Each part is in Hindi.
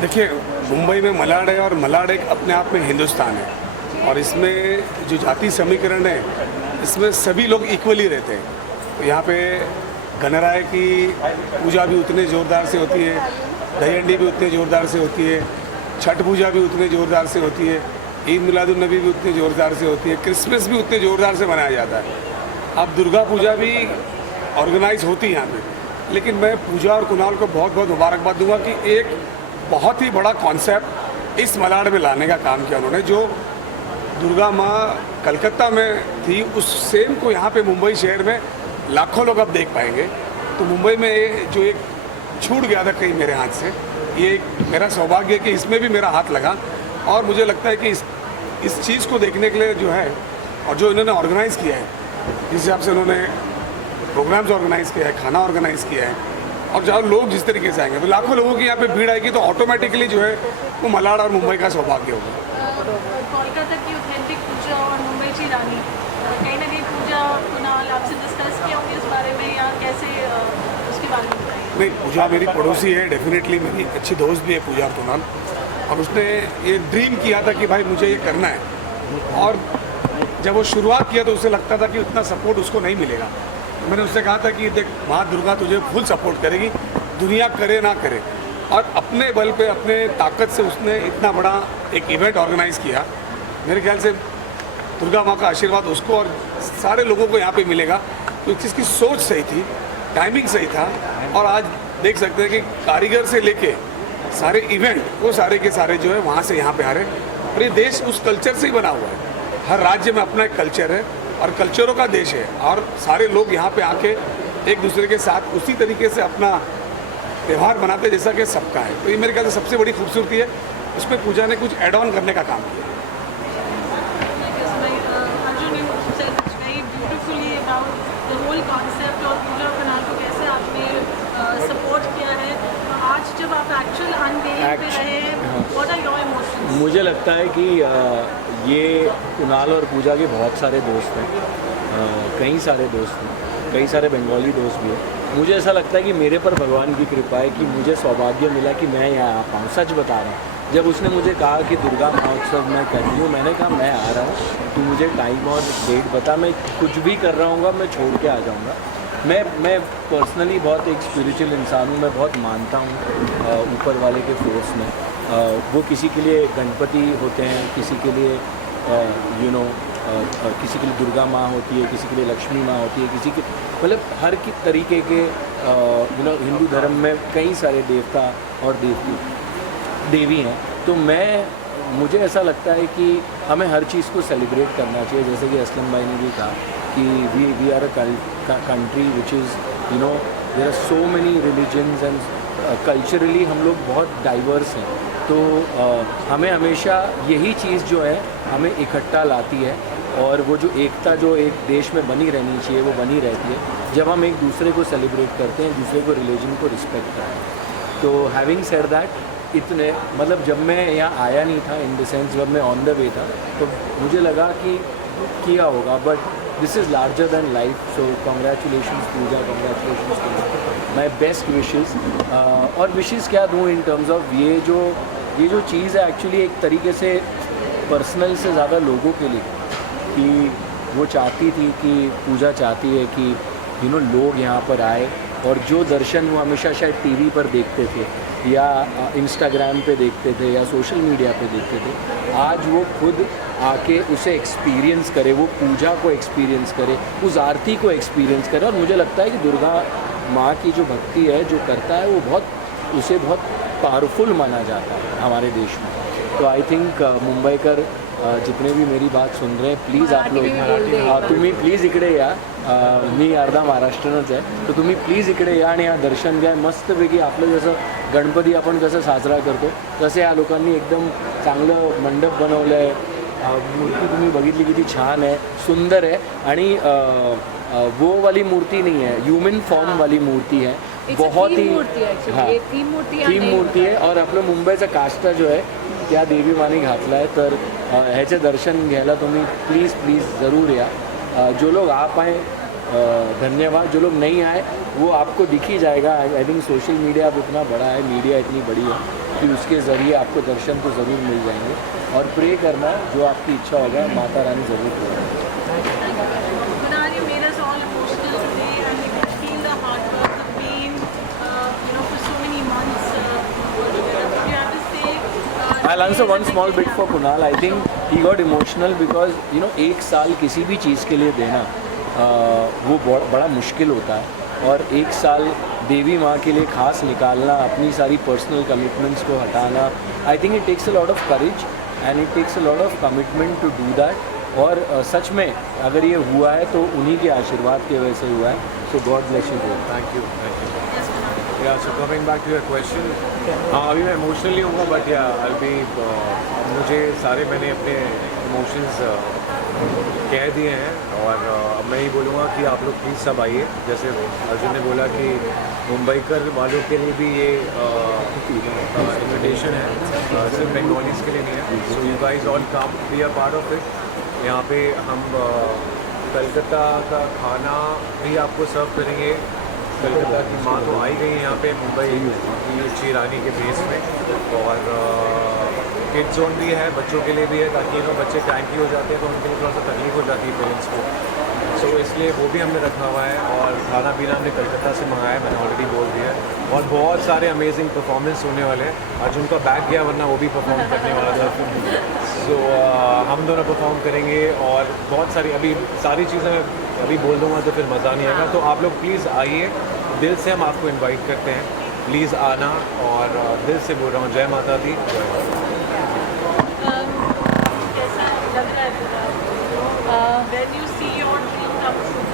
देखिए, मुंबई में मलाड है और मलाड एक अपने आप में हिंदुस्तान है और इसमें जो जाति समीकरण है इसमें सभी लोग इक्वली रहते हैं। तो यहाँ पे गणराय की पूजा भी उतने ज़ोरदार से होती है, दहीहंडी भी उतने ज़ोरदार से होती है, छठ पूजा भी उतने ज़ोरदार से होती है, ईद मिलादुन्नबी भी उतने ज़ोरदार से होती है, क्रिसमस भी उतने ज़ोरदार से मनाया जाता है। अब दुर्गा पूजा भी ऑर्गेनाइज होती है यहाँ पे, लेकिन मैं पूजा और कुणाल को बहुत बहुत मुबारकबाद दूंगा कि एक बहुत ही बड़ा कॉन्सेप्ट इस मलाड में लाने का काम किया उन्होंने। जो दुर्गा माँ कलकत्ता में थी उस सेम को यहाँ पे मुंबई शहर में लाखों लोग अब देख पाएंगे। तो मुंबई में ये जो एक छूट गया था कहीं मेरे हाथ से, ये एक मेरा सौभाग्य है कि इसमें भी मेरा हाथ लगा और मुझे लगता है कि इस चीज़ को देखने के लिए जो है और जो इन्होंने ऑर्गेनाइज़ किया है, जिस हिसाब से उन्होंने प्रोग्राम्स ऑर्गेनाइज़ किया है, खाना ऑर्गेनाइज़ किया है और जहाँ लोग जिस तरीके से आएंगे तो लाखों लोगों की यहाँ पे भीड़ आएगी, तो ऑटोमेटिकली जो है वो मलाड और मुंबई का सौभाग्य होगा। कोलकाता की ऑथेंटिक पूजा और मुंबई की रानी, कहीं ना कहीं पूजा कुणाल आपसे डिस्कस किया होंगे इस बारे में या कैसे उसके बारे में बताइए? नहीं, पूजा मेरी पड़ोसी है, डेफिनेटली मेरी अच्छी दोस्त भी है पूजा और कुणाल, और उसने ये ड्रीम किया था कि भाई मुझे ये करना है। और जब वो शुरुआत किया तो उसे लगता था कि उतना सपोर्ट उसको नहीं मिलेगा। मैंने उससे कहा था कि देख, माँ दुर्गा तुझे फुल सपोर्ट करेगी, दुनिया करे ना करे। और अपने बल पे, अपने ताकत से उसने इतना बड़ा एक इवेंट ऑर्गेनाइज़ किया। मेरे ख्याल से दुर्गा माँ का आशीर्वाद उसको और सारे लोगों को यहाँ पे मिलेगा। तो जिसकी सोच सही थी, टाइमिंग सही था, और आज देख सकते हैं कि कारीगर से लेके सारे इवेंट वो सारे के सारे जो है वहाँ से यहाँ पे आ रहे हैं। और ये देश उस कल्चर से ही बना हुआ है। हर राज्य में अपना एक कल्चर है और कल्चरों का देश है, और सारे लोग यहाँ पे आके एक दूसरे के साथ उसी तरीके से अपना त्यौहार मनाते हैं जैसा कि सबका है। तो ये मेरे ख्याल से सबसे बड़ी खूबसूरती है। उसमें पूजा ने कुछ एड ऑन करने का काम किया। जब आप एक्चुअल अनवेल पे रहे, व्हाट आर योर इमोशंस? मुझे लगता है कि ये कुणाल और पूजा के बहुत सारे दोस्त हैं, कई सारे दोस्त हैं, कई सारे बंगाली दोस्त भी हैं। मुझे ऐसा लगता है कि मेरे पर भगवान की कृपा है कि मुझे सौभाग्य मिला कि मैं यहाँ आ पाऊँ। सच बता रहा हूँ, जब उसने मुझे कहा कि दुर्गा महोत्सव मैं कर रही हूँ, मैंने कहा मैं आ रहा हूँ, तू मुझे टाइम और डेट बता, मैं कुछ भी कर रहा हूँ मैं छोड़ के आ जाऊँगा। मैं पर्सनली बहुत एक स्पिरिचुअल इंसान हूँ, मैं बहुत मानता हूँ ऊपर वाले के फोर्स में। वो किसी के लिए गणपति होते हैं, किसी के लिए किसी के लिए दुर्गा माँ होती है, किसी के लिए लक्ष्मी माँ होती है, किसी के मतलब हर की तरीके के हिंदू धर्म में कई सारे देवता और देवी हैं। तो मुझे ऐसा लगता है कि हमें हर चीज़ को सेलिब्रेट करना चाहिए। जैसे कि असलम भाई ने भी कहा कि we are a country which is there are so many religions and culturally हम लोग बहुत डाइवर्स हैं। तो हमें हमेशा यही चीज़ जो है हमें इकट्ठा लाती है, और वो जो एकता जो एक देश में बनी रहनी चाहिए वो बनी रहती है जब हम एक दूसरे को सेलिब्रेट करते हैं, दूसरे को रिलीजन को रिस्पेक्ट करते हैं। तो हैविंग सेड दैट, इतने मतलब जब मैं यहाँ आया नहीं था, इन द सेंस जब मैं ऑन द वे था, तो मुझे लगा कि किया होगा, but this is larger than life. So congratulations Pooja, congratulations, my best wishes. और विशेज़ क्या दूँ इन टर्म्स ऑफ ये जो चीज़ है एक्चुअली एक तरीके से पर्सनल से ज़्यादा लोगों के लिए, कि वो चाहती थी कि पूजा चाहती है कि लोग यहाँ पर आए, और जो दर्शन वो हमेशा शायद टीवी पर देखते थे या इंस्टाग्राम पे देखते थे या सोशल मीडिया पे देखते थे, आज वो खुद आके उसे एक्सपीरियंस करे, वो पूजा को एक्सपीरियंस करे, उस आरती को एक्सपीरियंस करे। और मुझे लगता है कि दुर्गा माँ की जो भक्ति है, जो करता है, वो उसे बहुत पावरफुल माना जाता है हमारे देश में। तो आई थिंक मुंबईकर जितने भी मेरी बात सुन रहे हैं, प्लीज़ आप लोग तुम्ही प्लीज़ इकडे या, मी अर्धा महाराष्ट्रनच आहे, तर तुम्ही प्लीज़ इकडे या आणि यहाँ दर्शन घ्या। मस्तपैकी आपलं जसं गणपती आपण कसं साजरा करतो तसे या लोकांनी एकदम चांगलं मंडप बनवलं आहे, मूर्ती तुम्ही बघितली किती छान आहे, सुंदर है, आणि वो वाली मूर्ति नहीं है, ह्यूमन फॉर्म वाली मूर्ति है, बहुत ही हाँ थीम मूर्ती आहे। और आपलं मुंबईचा काष्टा जो आहे त्या देवी माने घातला आहे, तर ह्याचे दर्शन घ्यायला तुम्ही प्लीज़ ज़रूर या। जो लोग आ पाए धन्यवाद, जो लोग नहीं आए वो आपको दिख ही जाएगा। आई थिंक सोशल मीडिया अब इतना बड़ा है, मीडिया इतनी बड़ी है, कि उसके ज़रिए आपको दर्शन तो ज़रूर मिल जाएंगे। और प्रे करना, जो आपकी इच्छा होगा माता रानी ज़रूर पूरा करेंगी। Kunal, you made us all emotional today, and we could feel the hard work, the pain, for so many months. What do you have to say? I'll answer one small bit for Kunal. I think he got emotional because एक साल किसी भी चीज़ के लिए देना वो बड़ा मुश्किल होता है, और एक साल देवी माँ के लिए खास निकालना, अपनी सारी पर्सनल कमिटमेंट्स को हटाना, I think it takes a lot of courage and it takes a lot of commitment to do that. और सच में अगर ये हुआ है तो उन्हीं के आशीर्वाद की वजह से हुआ है। So God bless you. Thank you. Yeah so coming back to your question, हाँ अभी मैं इमोशनली हूँ, बट या आई बी मुझे सारे मैंने अपने इमोशंस कह दिए हैं, और अब मैं ही बोलूँगा कि आप लोग प्लीज़ सब आइए। जैसे अर्जुन ने बोला कि मुंबईकर वालों के लिए भी ये इन्विटेशन है, सिर्फ बंगालीज़ के लिए नहीं है। So you guys all come, be a part of it. यहाँ पे हम कलकत्ता का खाना भी आपको सर्व करेंगे। कलकत्ता की माँ तो आई गई है यहाँ पे मुंबई की चीरानी के बेस में, और किड जोन भी है, बच्चों के लिए भी है, ताकि बच्चे क्रैंकी हो जाते हैं तो उनके लिए थोड़ा सा तकलीफ हो जाती है पेरेंट्स को। सो इसलिए वो भी हमने रखा हुआ है, और खाना पीना हमने कलकत्ता से मंगाया है, मैंने ऑलरेडी बोल दिया है। और बहुत सारे अमेजिंग परफॉर्मेंस होने वाले हैं। आज उनका बैक गया, वरना वो भी परफॉर्म करने वाला था। सो हम दोनों परफॉर्म करेंगे, और बहुत सारी अभी सारी चीज़ें अभी बोल दूँगा तो फिर मज़ा नहीं आएगा। तो आप लोग प्लीज़ आइए, दिल से हम आपको इन्वाइट करते हैं, प्लीज़ आना। और दिल से बोल रहा हूँ, जय माता दी, जय माता। कैसा लग रहा है when you see your dream come true?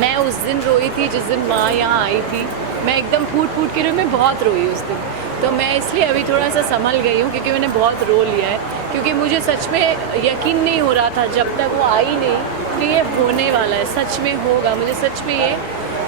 मैं उस दिन रोई थी जिस दिन माँ यहाँ आई थी। मैं एकदम फूट फूट के रोई, मैं बहुत रोई उस दिन। तो मैं इसलिए अभी थोड़ा सा संभल गई हूँ, क्योंकि मैंने बहुत रो लिया है। क्योंकि मुझे सच में यकीन नहीं हो रहा था जब तक वो आई नहीं कि ये होने वाला है, सच में होगा। मुझे सच में ये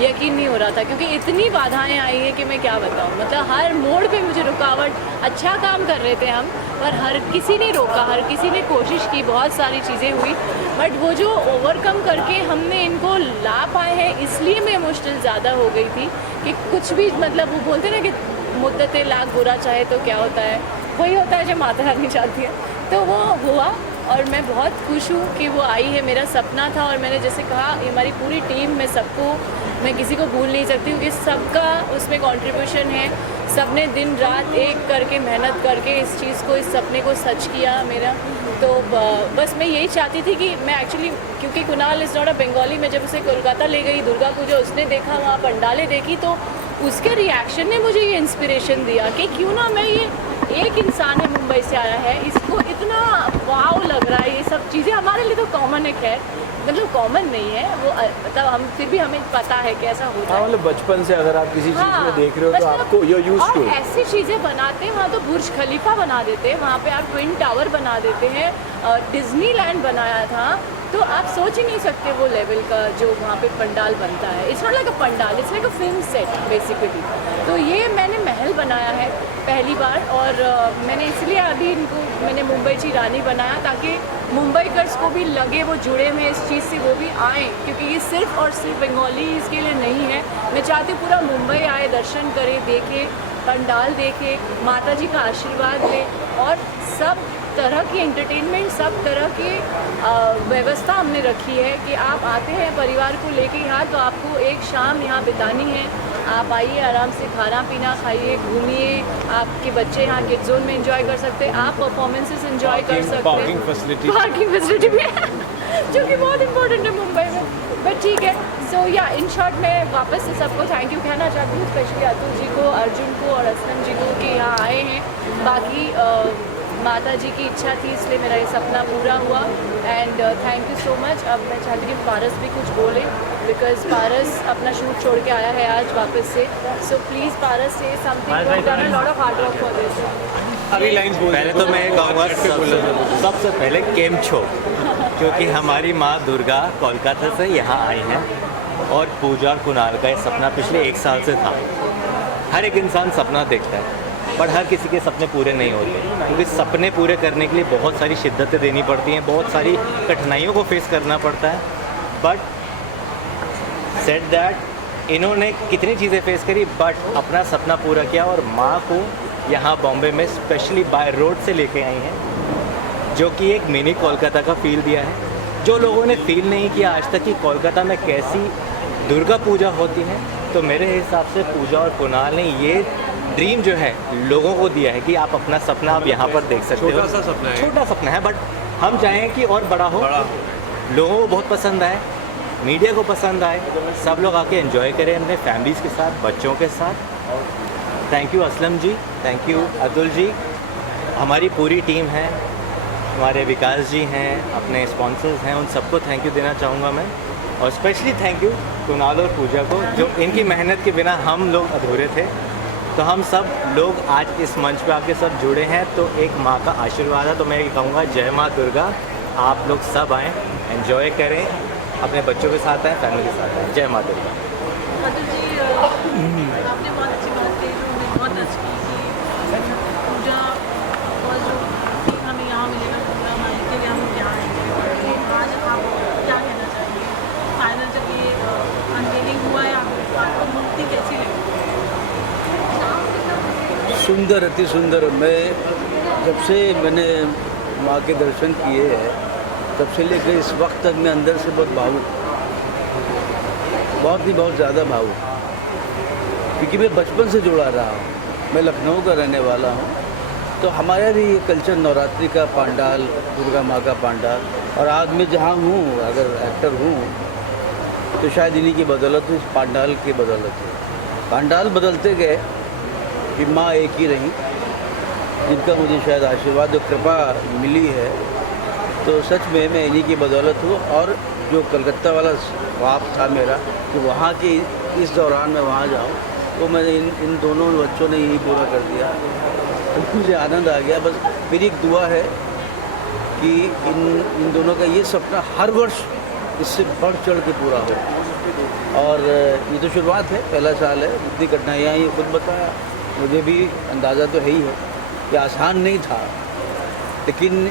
यकीन नहीं हो रहा था, क्योंकि इतनी बाधाएं आई हैं कि मैं क्या बताऊँ। मतलब हर मोड़ पे मुझे रुकावट, अच्छा काम कर रहे थे हम, पर हर किसी ने रोका, हर किसी ने कोशिश की, बहुत सारी चीज़ें हुई, बट वो जो ओवरकम करके हमने इनको ला पाए हैं, इसलिए मैं इमोशनल ज़्यादा हो गई थी कि कुछ भी, मतलब वो बोलते ना कि मुद्दतें लाख बुरा चाहे तो क्या होता है, वही होता है जो माता रानी चाहती है। तो वो हुआ, और मैं बहुत खुश हूँ कि वो आई है। मेरा सपना था, और मैंने जैसे कहा, हमारी पूरी टीम में सबको, मैं किसी को भूल नहीं सकती क्योंकि सबका उसमें कंट्रीब्यूशन है। सबने दिन रात एक करके मेहनत करके इस चीज़ को, इस सपने को सच किया मेरा। तो बस मैं यही चाहती थी कि मैं एक्चुअली, क्योंकि Kunal is not a Bengali, मैं जब उसे कोलकाता ले गई दुर्गा पूजा, उसने देखा वहाँ पंडालें देखी, तो उसके रिएक्शन ने मुझे ये इंस्पिरेशन दिया कि क्यों ना मैं, ये एक इंसान है मुंबई से आया है, इसको इतना वाव लग रहा है, ये सब चीज़ें हमारे लिए तो कॉमन है, खैर मतलब कॉमन नहीं है वो, मतलब हम फिर भी हमें पता है कि ऐसा होता है। मतलब बचपन से अगर आप किसी चीज़ में देख रहे हो तो आपको यू यूज्ड टू। ऐसी चीज़ें बनाते हैं वहाँ, तो बुर्ज खलीफा बना देते हैं वहाँ पे, आप ट्विन टावर बना देते हैं, डिज्नीलैंड बनाया था, तो आप सोच ही नहीं सकते वो लेवल का जो वहाँ पे पंडाल बनता है। It's not like a pandal, it's like a film set basically. तो ये मैंने महल बनाया है पहली बार, और मैंने इसलिए अभी इनको मैंने मुंबई की रानी बनाया, ताकि मुंबईकर्स को भी लगे वो जुड़े हुए इस चीज़ से, वो भी आएँ, क्योंकि ये सिर्फ और सिर्फ बंगालीज़ के लिए नहीं है। मैं चाहती हूँ पूरा मुंबई आए, दर्शन करे, देखे, पंडाल देखे, माता जी का आशीर्वाद ले, और सब तरह की एंटरटेनमेंट, सब तरह की व्यवस्था हमने रखी है कि आप आते हैं परिवार को लेके यहाँ, तो आपको एक शाम यहाँ बितानी है। आप आइए, आराम से खाना पीना खाइए, घूमिए, आपके बच्चे यहाँ किड जोन में एंजॉय कर सकते हैं, आप परफॉर्मेंसेस एंजॉय कर सकते हैं, पार्किंग फैसिलिटी भी है जो कि बहुत इंपॉर्टेंट है मुंबई में। बट ठीक है, सो या इन शॉर्ट मैं वापस से सबको थैंक यू कहना चाहती हूँ, स्पेशली अतुल जी को, अर्जुन को और असलम जी को कि यहाँ आए हैं। बाकी माता जी की इच्छा थी, इसलिए मेरा ये सपना पूरा हुआ, and thank you so much. अब मैं चाहती हूँ कि पारस भी कुछ बोले, बिकॉज पारस अपना शूट छोड़ के आया है आज वापस से। सो प्लीज़ पारस से something, done a lot of hard work for this. अभी लाइंस बोल। पहले तो मैं कहूँगा सबसे पहले केम छो, क्योंकि हमारी माँ दुर्गा कोलकाता से यहाँ आई हैं, और पूजा और कुणाल का ये सपना पिछले 1 साल से था। हर एक इंसान सपना देखता है, पर हर किसी के सपने पूरे नहीं होते, क्योंकि सपने पूरे करने के लिए बहुत सारी शिद्दतें देनी पड़ती हैं, बहुत सारी कठिनाइयों को फेस करना पड़ता है। बट सेड दैट इन्होंने कितनी चीज़ें फेस करी बट अपना सपना पूरा किया और माँ को यहाँ बॉम्बे में स्पेशली बाय रोड से लेके आई हैं, जो कि एक मिनी कोलकाता का फील दिया है। जो लोगों ने फील नहीं किया आज तक कि कोलकाता में कैसी दुर्गा पूजा होती है, तो मेरे हिसाब से पूजा और कुणाल ने ये ड्रीम जो है लोगों को दिया है कि आप अपना सपना आप यहाँ पर देख सकते हो। छोटा सा सपना है। छोटा सपना है बट हम चाहें कि और बड़ा हो, लोगों को बहुत पसंद आए, मीडिया को पसंद आए, सब लोग आके एंजॉय करें अपने फैमिलीज़ के साथ, बच्चों के साथ। Thank you Aslam ji, thank you Atul ji, हमारी पूरी टीम है, हमारे विकास जी हैं, अपने स्पॉन्सर्स हैं, उन सबको थैंक यू देना चाहूँगा मैं। और स्पेशली थैंक यू कुणाल और पूजा को, जो इनकी मेहनत के बिना हम लोग अधूरे थे। तो हम सब लोग आज इस मंच पे आके सब जुड़े हैं, तो एक माँ का आशीर्वाद है। तो मैं ये कहूँगा जय माँ दुर्गा, आप लोग सब आएँ, एंजॉय करें, अपने बच्चों के साथ आएँ, फैमिली के साथ आएँ। जय माँ दुर्गा। अतुल जी, आपने बहुत अच्छी बात कही, जो हमें बहुत अच्छी की पूजा और जो सीख हमें यहाँ मिलेगा पूरा हमारे के लिए हम यहाँ आएंगे। आज आप क्या कहना चाहेंगे? फाइनल जब ये अनवेलिंग हुआ है, आपको मूर्ति कैसी लगी? सुंदर, अति सुंदर। मैं जब से मैंने माँ के दर्शन किए हैं तब से लेकर इस वक्त तक मैं अंदर से बहुत भावुक, बहुत ज़्यादा भावुक, क्योंकि मैं बचपन से जुड़ा रहा हूँ। मैं लखनऊ का रहने वाला हूँ, तो हमारे भी ये कल्चर नवरात्रि का पंडाल, दुर्गा माँ का पंडाल, और आज मैं जहाँ हूँ, अगर एक्टर हूँ तो शायद इन्हीं की बदौलत, इस पंडाल की बदौलत है। पंडाल बदलते गए कि माँ एक ही रही, जिनका मुझे शायद आशीर्वाद और कृपा मिली है। तो सच में मैं इन्हीं की बदौलत हूँ। और जो कलकत्ता वाला ख्वाब था मेरा कि वहाँ के इस दौरान मैं वहाँ जाऊँ, तो मैंने इन दोनों बच्चों ने यही पूरा कर दिया, तो मुझे आनंद आ गया। बस मेरी एक दुआ है कि इन दोनों का ये सपना हर वर्ष इससे बढ़ चढ़ के पूरा हो। और ये तो शुरुआत है, पहला साल है, इतनी कठिनाइयाँ ये खुद बताया, मुझे भी अंदाज़ा तो है ही है कि आसान नहीं था। लेकिन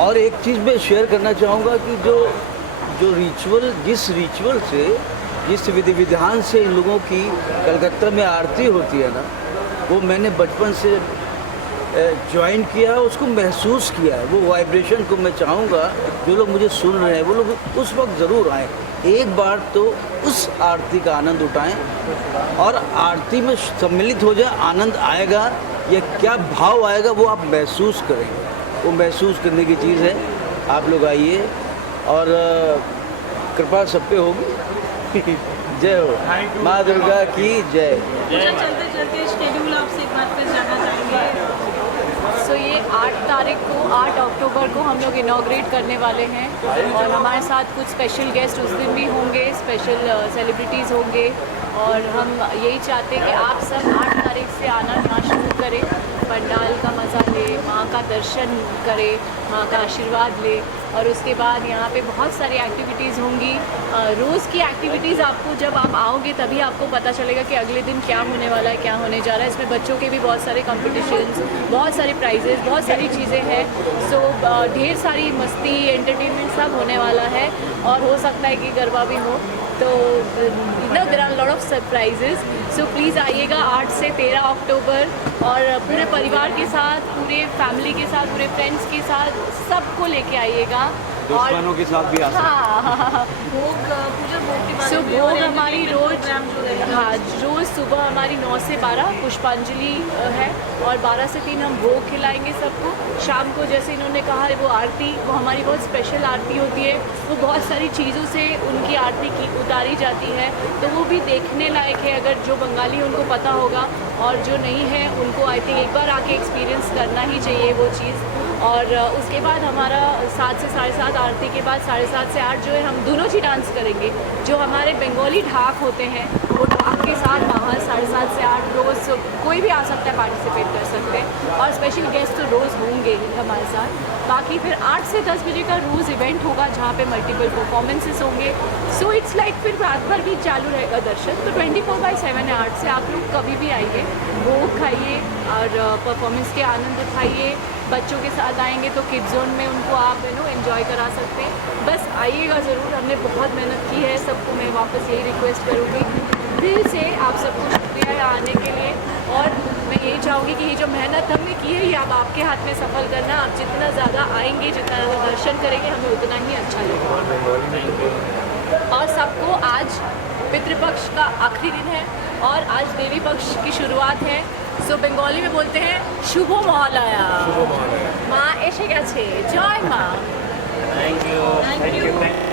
और एक चीज़ मैं शेयर करना चाहूँगा कि जो रिचुअल, जिस रिचुअल से, जिस विधि विधान से इन लोगों की कलकत्ता में आरती होती है ना, वो मैंने बचपन से ज्वाइन किया, उसको महसूस किया है। वो वाइब्रेशन को मैं चाहूँगा जो लोग मुझे सुन रहे हैं वो लोग उस वक्त ज़रूर आएँ, एक बार तो उस आरती का आनंद उठाएं और आरती में सम्मिलित हो जाए। आनंद आएगा या क्या भाव आएगा वो आप महसूस करेंगे, वो महसूस करने की चीज़ है। आप लोग आइए और कृपा सब पे होगी। जय हो माँ दुर्गा की जय। चलते चलते शेड्यूल आपसे एक बार फिर जानना चाहेंगे। सो ये 8 अक्टूबर को हम लोग इनॉग्रेट करने वाले हैं और हमारे साथ कुछ स्पेशल गेस्ट उस दिन भी होंगे, स्पेशल सेलिब्रिटीज़ होंगे। और हम यही चाहते हैं कि आप सब 8 तारीख से आना यहाँ शुरू करें, पंडाल का मज़ा ले, माँ का दर्शन करें, माँ का आशीर्वाद ले। और उसके बाद यहाँ पे बहुत सारी एक्टिविटीज़ होंगी, रोज़ की एक्टिविटीज़। आपको जब आप आओगे तभी आपको पता चलेगा कि अगले दिन क्या होने वाला है, क्या होने जा रहा है। इसमें बच्चों के भी बहुत सारे कॉम्पिटिशन्स, बहुत सारे प्राइजेस, बहुत सारी चीज़ें हैं। सो ढेर सारी मस्ती, एंटरटेनमेंट सब होने वाला है। और हो सकता है कि गरबा भी हो, तो there are lot of surprises. So please आइएगा 8 से 13 अक्टूबर, और पूरे परिवार के साथ, पूरे फैमिली के साथ, पूरे फ्रेंड्स के साथ, सबको लेके आइएगा। दुश्मनों के साथ भी आ सकते हैं। हाँ, भोग पूजा भोग के बाद सो में भोग और हमारी entertainment रोज, program जो रहेगा। हाँ, रोज़ सुबह हमारी 9 से 12 पुष्पांजलि है, और 12 से 3 हम भोग खिलाएंगे सबको। शाम को जैसे इन्होंने कहा है वो आरती, वो हमारी बहुत स्पेशल आरती होती है, वो बहुत सारी चीज़ों से उनकी आरती की उतारी जाती है, तो वो भी देखने लायक है। अगर जो बंगाली है उनको पता होगा, और जो नहीं है उनको आई थिंक एक बार आके एक्सपीरियंस करना ही चाहिए वो चीज़। और उसके बाद हमारा 7 से 7:30 आरती के बाद 7:30 से 8 जो है हम दोनों ही डांस करेंगे। जो हमारे बंगाली ढाक होते हैं वो ढाक के साथ बाहर 7:30 से 8 रोज़ कोई भी आ सकता है, पार्टिसिपेट कर सकते हैं। और स्पेशल गेस्ट तो रोज़ होंगे हमारे साथ। बाकी फिर 8 से 10 बजे का रोज़ इवेंट होगा जहाँ पे मल्टीपल परफॉर्मेंसेस होंगे। सो इट्स लाइक फिर रात भर भी चालू रहेगा दर्शन। तो 24/7 है 8 से। आप लोग कभी भी आइए, भोग खाइए और परफॉर्मेंस के आनंद उठाइए। बच्चों के साथ आएंगे तो किड जोन में उनको आप एंजॉय करा सकते हैं। बस आइएगा ज़रूर, हमने बहुत मेहनत की है। सबको मैं वापस यही रिक्वेस्ट करूँगी दिल से आप सबको शुक्रिया है आने के लिए। और मैं यही चाहूँगी कि ये जो मेहनत हमने की है ये अब आपके हाथ में सफल करना। आप जितना ज़्यादा आएंगे, जितना ज़्यादा दर्शन करेंगे, हमें उतना ही अच्छा लगेगा। और सबको आज पितृपक्ष का आखिरी दिन है और आज देवी पक्ष की शुरुआत है। सो बंगाली में बोलते हैं शुभ মহালয়া, মা এসে গেছে, জয় মা। Thank you.